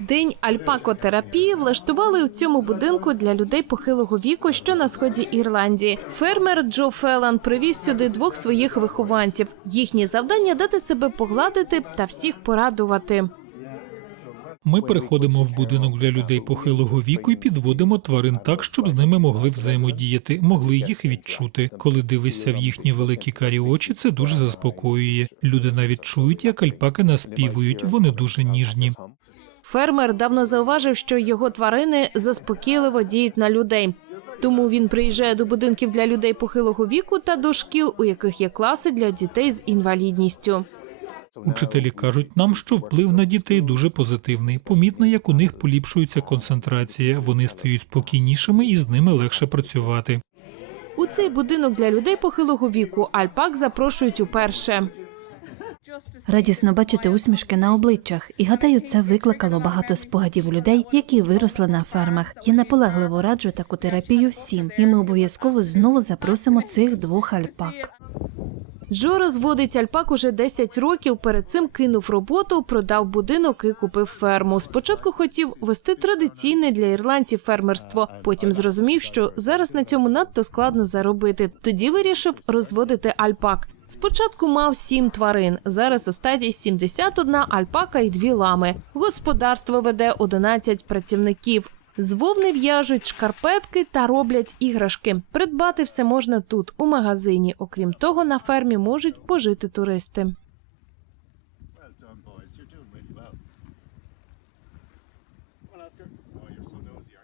День альпакотерапії влаштували у цьому будинку для людей похилого віку, що на сході Ірландії. Фермер Джо Фелан привіз сюди двох своїх вихованців. Їхнє завдання дати себе погладити та всіх порадувати. Ми переходимо в будинок для людей похилого віку і підводимо тварин так, щоб з ними могли взаємодіяти, могли їх відчути. Коли дивишся в їхні великі карі очі, це дуже заспокоює. Люди навіть чують, як альпаки наспівують. Вони дуже ніжні. Фермер давно зауважив, що його тварини заспокійливо діють на людей. Тому він приїжджає до будинків для людей похилого віку та до шкіл, у яких є класи для дітей з інвалідністю. Учителі кажуть нам, що вплив на дітей дуже позитивний. Помітно, як у них поліпшується концентрація. Вони стають спокійнішими і з ними легше працювати. У цей будинок для людей похилого віку альпак запрошують уперше. Радісно бачити усмішки на обличчях, і гадаю, це викликало багато спогадів у людей, які виросли на фермах. Я наполегливо раджу таку терапію всім, і ми обов'язково знову запросимо цих двох альпак. Джо розводить альпак уже 10 років. Перед цим кинув роботу, продав будинок і купив ферму. Спочатку хотів вести традиційне для ірландців фермерство. Потім зрозумів, що зараз на цьому надто складно заробити. Тоді вирішив розводити альпак. Спочатку мав сім тварин. Зараз у стадії 71 альпака і дві лами. Господарство веде 11 працівників. З вовни в'яжуть шкарпетки та роблять іграшки. Придбати все можна тут, у магазині. Окрім того, на фермі можуть пожити туристи. Well, Oscar. Oh, you're so nosy, aren't you?